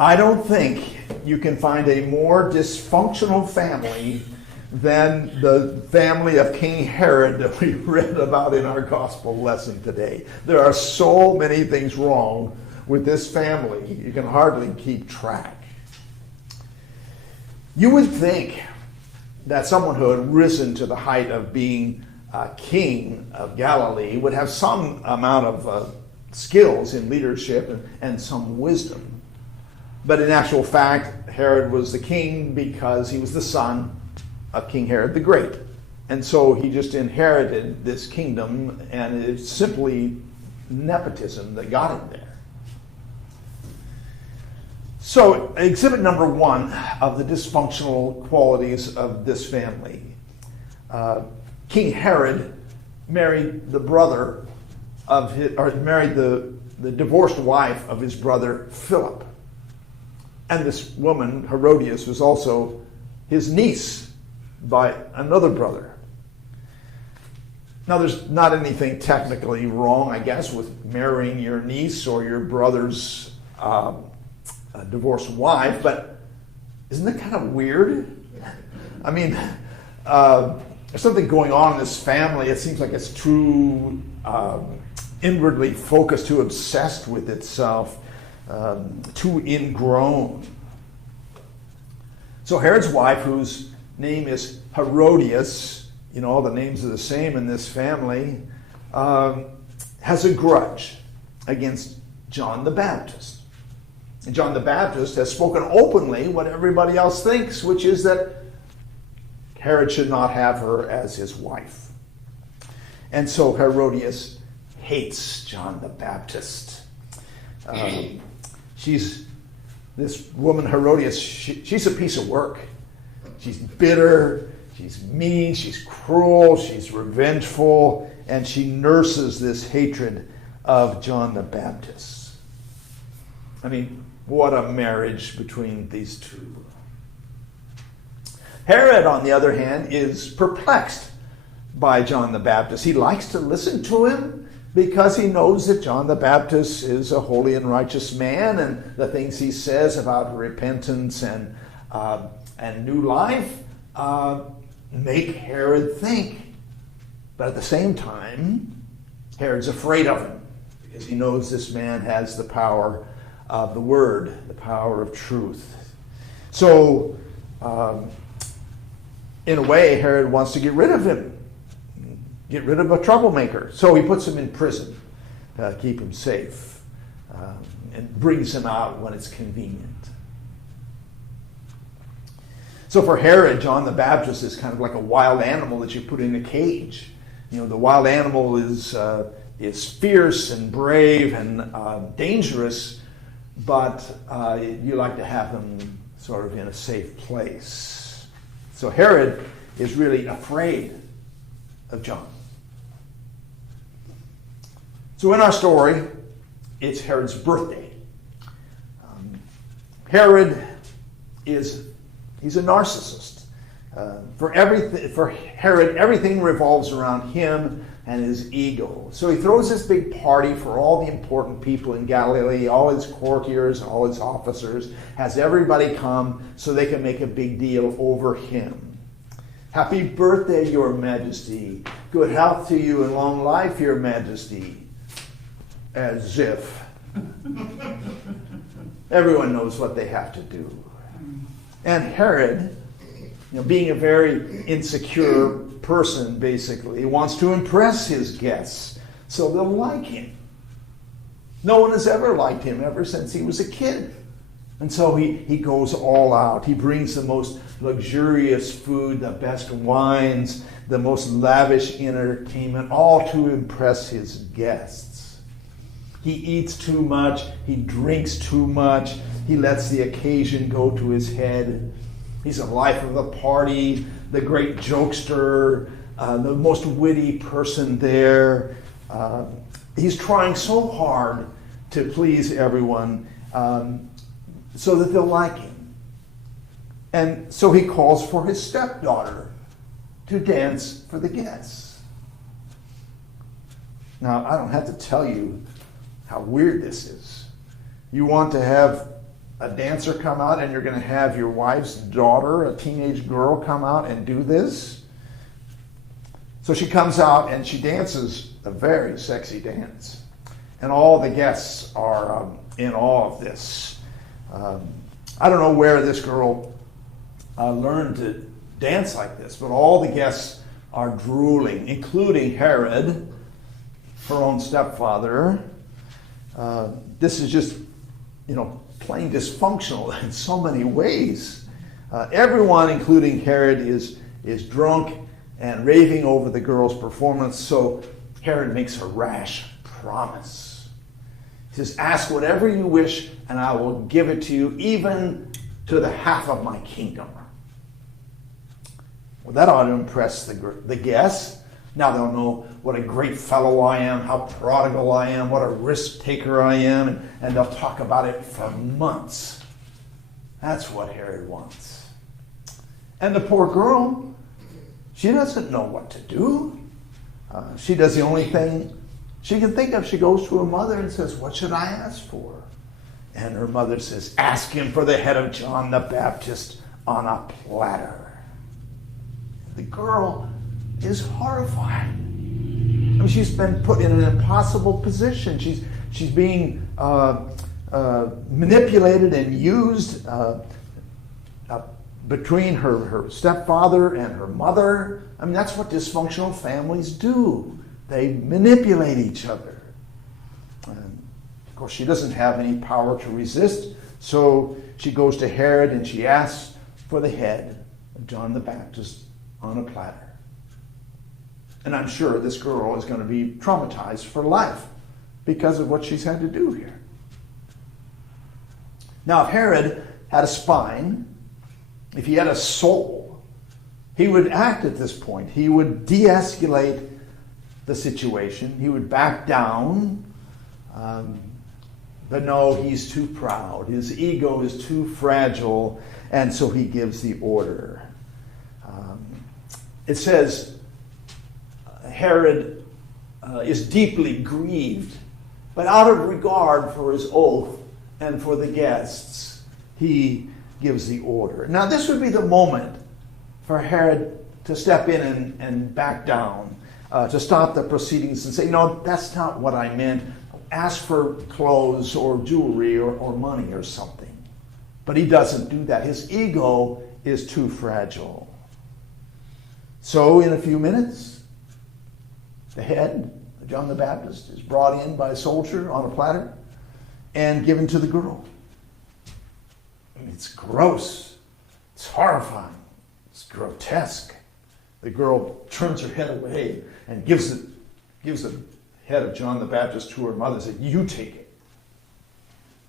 I don't think you can find a more dysfunctional family than the family of King Herod that we read about in our gospel lesson today. There are so many things wrong with this family, you can hardly keep track. You would think that someone who had risen to the height of being king of Galilee would have some amount of skills in leadership and some wisdom. But in actual fact, Herod was the king because he was the son of King Herod the Great. And so he just inherited this kingdom, and it's simply nepotism that got him there. So, exhibit number one of the dysfunctional qualities of this family. King Herod married the brother of his, or married the divorced wife of his brother Philip. And this woman, Herodias, was also his niece by another brother. Now, there's not anything technically wrong, I guess, with marrying your niece or your brother's divorced wife, but isn't that kind of weird? I mean, there's something going on in this family. It seems like it's too inwardly focused, too obsessed with itself, too ingrown. So Herod's wife, whose name is Herodias, you know, all the names are the same in this family, has a grudge against John the Baptist. And John the Baptist has spoken openly what everybody else thinks, which is that Herod should not have her as his wife. And so Herodias hates John the Baptist. This woman Herodias, she's a piece of work. She's bitter, she's mean, she's cruel, she's revengeful, and she nurses this hatred of John the Baptist. I mean, what a marriage between these two. Herod, on the other hand, is perplexed by John the Baptist. He likes to listen to him because he knows that John the Baptist is a holy and righteous man, and the things he says about repentance and new life make Herod think. But at the same time, Herod's afraid of him because he knows this man has the power of the word, the power of truth. So, in a way, Herod wants to get rid of him, get rid of a troublemaker. So he puts him in prison to keep him safe, and brings him out when it's convenient. So for Herod, John the Baptist is kind of like a wild animal that you put in a cage. You know, the wild animal is fierce and brave and dangerous, but you like to have them sort of in a safe place. So Herod is really afraid of John. So in our story, it's Herod's birthday. Herod he's a narcissist. For Herod, everything revolves around him and his ego. So he throws this big party for all the important people in Galilee, all his courtiers, all his officers, has everybody come so they can make a big deal over him. Happy birthday, Your Majesty. Good health to you and long life, Your Majesty. As if. Everyone knows what they have to do. And Herod, being a very insecure person, basically, wants to impress his guests so they'll like him. No one has ever liked him ever since he was a kid. And so he goes all out. He brings the most luxurious food, the best wines, the most lavish entertainment, all to impress his guests. He eats too much. He drinks too much. He lets the occasion go to his head. He's the life of the party, the great jokester, the most witty person there. He's trying so hard to please everyone so that they'll like him. And so he calls for his stepdaughter to dance for the guests. Now, I don't have to tell you how weird this is. You want to have a dancer come out and you're going to have your wife's daughter, a teenage girl, come out and do this? So she comes out and she dances a very sexy dance. And all the guests are in awe of this. I don't know where this girl learned to dance like this, but all the guests are drooling, including Herod, her own stepfather. This is just, plain dysfunctional in so many ways. Everyone, including Herod, is drunk and raving over the girl's performance, so Herod makes a rash promise. He says, "Ask whatever you wish, and I will give it to you, even to the half of my kingdom." Well, that ought to impress the guests. Now they'll know what a great fellow I am, how prodigal I am, what a risk taker I am, and they'll talk about it for months. That's what Herod wants. And the poor girl, she doesn't know what to do. She does the only thing she can think of. She goes to her mother and says, "What should I ask for?" And her mother says, "Ask him for the head of John the Baptist on a platter." The girl is horrified. I mean, she's been put in an impossible position. She's being manipulated and used between her stepfather and her mother. I mean, that's what dysfunctional families do. They manipulate each other. And of course, she doesn't have any power to resist, so she goes to Herod and she asks for the head of John the Baptist on a platter. And I'm sure this girl is going to be traumatized for life because of what she's had to do here. Now, if Herod had a spine, if he had a soul, he would act at this point. He would de-escalate the situation. He would back down. But no, he's too proud. His ego is too fragile, and so he gives the order. It says, Herod is deeply grieved, but out of regard for his oath and for the guests, he gives the order. Now, this would be the moment for Herod to step in and back down, to stop the proceedings and say, "No, that's not what I meant. Ask for clothes or jewelry or money or something." But he doesn't do that. His ego is too fragile. So, in a few minutes, the head of John the Baptist is brought in by a soldier on a platter and given to the girl. I mean, it's gross. It's horrifying. It's grotesque. The girl turns her head away and gives the head of John the Baptist to her mother and says, "You take it."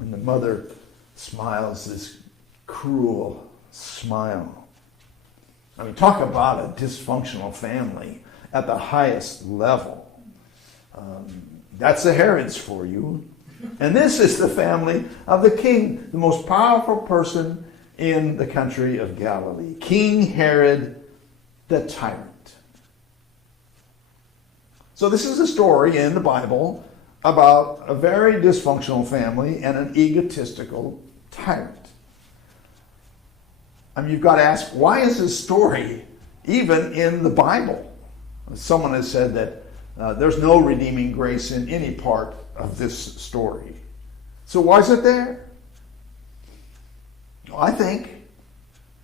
And the mother smiles this cruel smile. I mean, talk about a dysfunctional family at the highest level. That's the Herods for you. And this is the family of the king, the most powerful person in the country of Galilee, King Herod the tyrant. So this is a story in the Bible about a very dysfunctional family and an egotistical tyrant. I mean, you've got to ask, why is this story even in the Bible? Someone has said that there's no redeeming grace in any part of this story. So why is it there? Well, I think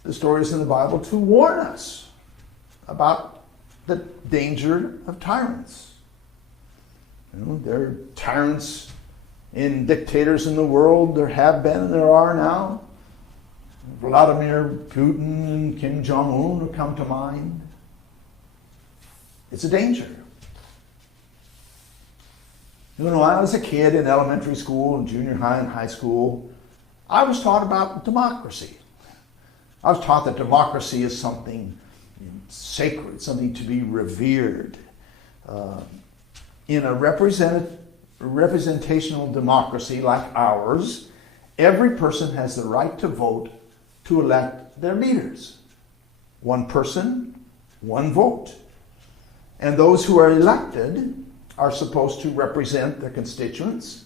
the story is in the Bible to warn us about the danger of tyrants. There are tyrants and dictators in the world. There have been and there are now. Vladimir Putin and Kim Jong-un have come to mind. It's a danger. When I was a kid in elementary school and junior high and high school, I was taught about democracy. I was taught that democracy is something sacred, something to be revered. In a representational democracy like ours, every person has the right to vote to elect their leaders. One person, one vote. And those who are elected are supposed to represent their constituents.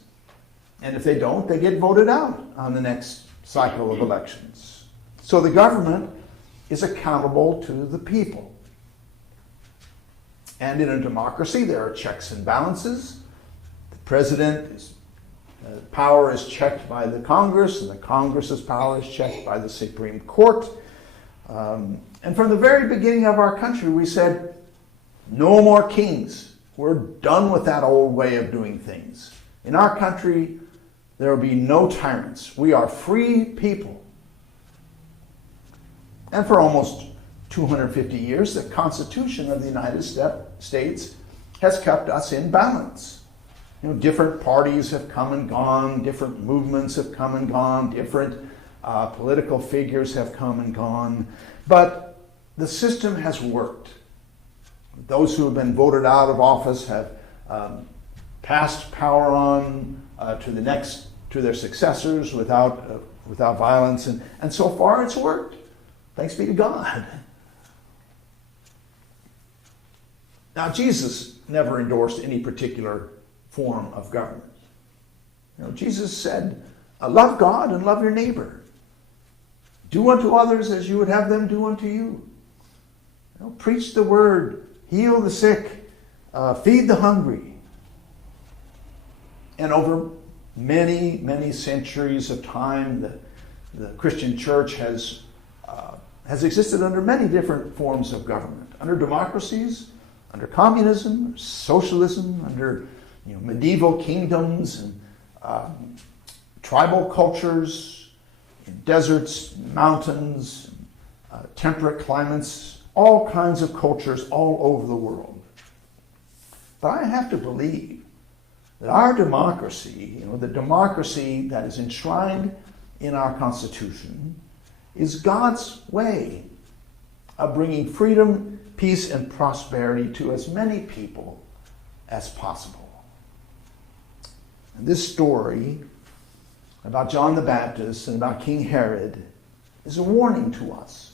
And if they don't, they get voted out on the next cycle of elections. So the government is accountable to the people. And in a democracy, there are checks and balances. The president's power is checked by the Congress, and the Congress's power is checked by the Supreme Court. And from the very beginning of our country, we said, no more kings. We're done with that old way of doing things. In our country, there will be no tyrants. We are free people. And for almost 250 years, the Constitution of the United States has kept us in balance. Different parties have come and gone, different movements have come and gone, different political figures have come and gone, but the system has worked. Those who have been voted out of office have passed power on to their successors without violence, and so far it's worked. Thanks be to God. Now, Jesus never endorsed any particular form of government. Jesus said, love God and love your neighbor. Do unto others as you would have them do unto you. Preach the word, heal the sick, feed the hungry. And over many, many centuries of time, the Christian church has existed under many different forms of government. Under democracies, under communism, socialism, under medieval kingdoms and tribal cultures, deserts, mountains, temperate climates, all kinds of cultures all over the world. But I have to believe that our democracy, the democracy that is enshrined in our Constitution, is God's way of bringing freedom, peace, and prosperity to as many people as possible. And this story about John the Baptist and about King Herod is a warning to us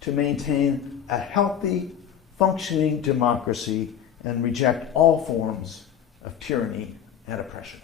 to maintain a healthy, functioning democracy and reject all forms of tyranny and oppression.